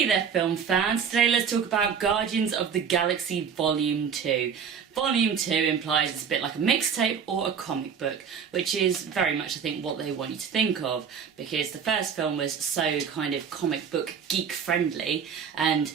Hey there film fans, today let's talk about Guardians of the Galaxy Volume 2. Volume 2 implies it's a bit like a mixtape or a comic book, which is very much I think what they want you to think of, because the first film was so kind of comic book geek friendly and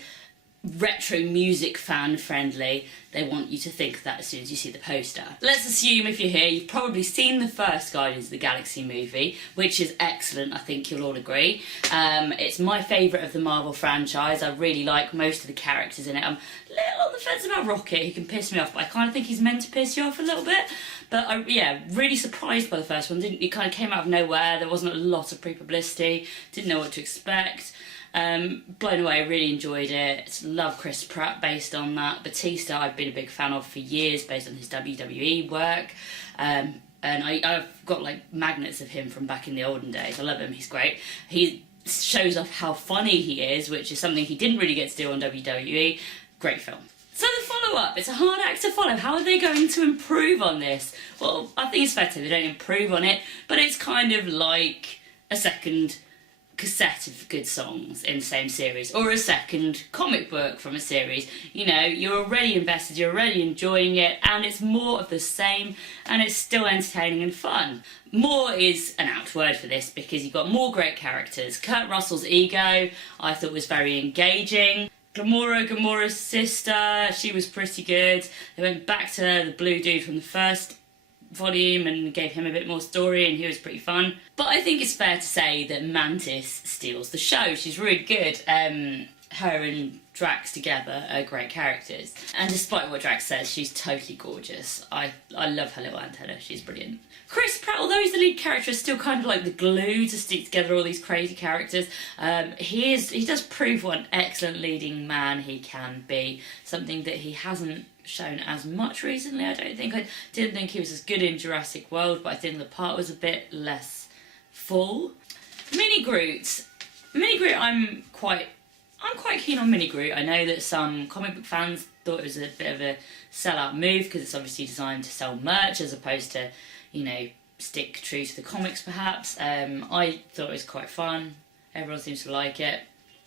retro music fan friendly. They want you to think that as soon as you see the poster. Let's assume if you're here you've probably seen the first Guardians of the Galaxy movie, which is excellent, I think you'll all agree. It's my favourite of the Marvel franchise. I really like most of the characters in it. I'm a little on the fence about Rocket, who can piss me off, but I kind of think he's meant to piss you off a little bit. But yeah, really surprised by the first one. It kind of came out of nowhere. There wasn't a lot of pre-publicity. Didn't know what to expect. Blown away, I really enjoyed it. Love Chris Pratt based on that. Batista I've been a big fan of for years based on his WWE work. And I've got like magnets of him from back in the olden days. I love him, he's great. He shows off how funny he is, which is something he didn't really get to do on WWE. Great film. So the follow-up, it's a hard act to follow. How are they going to improve on this? Well, I think it's fair to say they don't improve on it, but it's kind of like a second cassette of good songs in the same series, or a second comic book from a series. You know, you're already invested, you're already enjoying it, and it's more of the same, and it's still entertaining and fun. More is an apt word for this, because you've got more great characters. Kurt Russell's ego, I thought was very engaging. Gamora's sister, she was pretty good. They went back to the blue dude from the first volume and gave him a bit more story, and he was pretty fun. But I think it's fair to say that Mantis steals the show. She's really good. Her and Drax together are great characters, and despite what Drax says, she's totally gorgeous. I love her little antenna, she's brilliant. Chris Pratt, although he's the lead character, is still kind of like the glue to stick together all these crazy characters. He does prove what an excellent leading man he can be, something that he hasn't shown as much recently, I don't think. I didn't think he was as good in Jurassic World, but I think the part was a bit less full. Mini Groot, I'm quite keen on Mini Groot. I know that some comic book fans thought it was a bit of a sell-out move, because it's obviously designed to sell merch as opposed to, you know, stick true to the comics perhaps. I thought it was quite fun. Everyone seems to like it.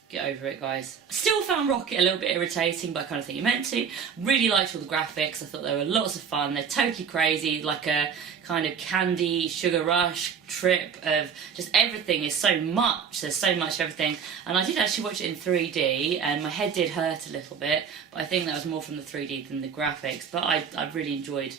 Get over it, guys. Still found Rocket a little bit irritating, but I kind of think you meant to. Really liked all the graphics. I thought they were lots of fun. They're totally crazy, like a kind of candy sugar rush trip of just everything is so much. There's so much of everything. And I did actually watch it in 3D, and my head did hurt a little bit, but I think that was more from the 3D than the graphics. But I really enjoyed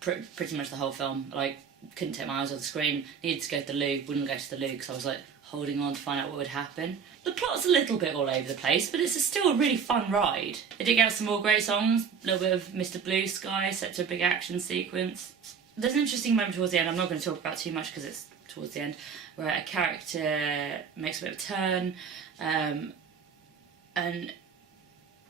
pretty much the whole film. Like, couldn't take my eyes off the screen. Needed to go to the loo, wouldn't go to the loo because I was like holding on to find out what would happen. The plot's a little bit all over the place, but it's still a really fun ride. They did get some more great songs, a little bit of Mr. Blue Sky, set to a big action sequence. There's an interesting moment towards the end, I'm not going to talk about too much because it's towards the end, where a character makes a bit of a turn, and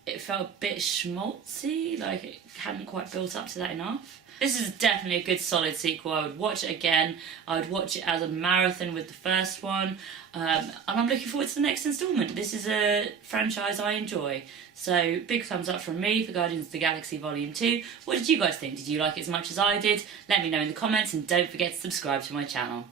it felt a bit schmaltzy, like it hadn't quite built up to that enough. This is definitely a good solid sequel. I would watch it again. I would watch it as a marathon with the first one. And I'm looking forward to the next instalment. This is a franchise I enjoy. So big thumbs up from me for Guardians of the Galaxy Volume 2. What did you guys think? Did you like it as much as I did? Let me know in the comments, and don't forget to subscribe to my channel.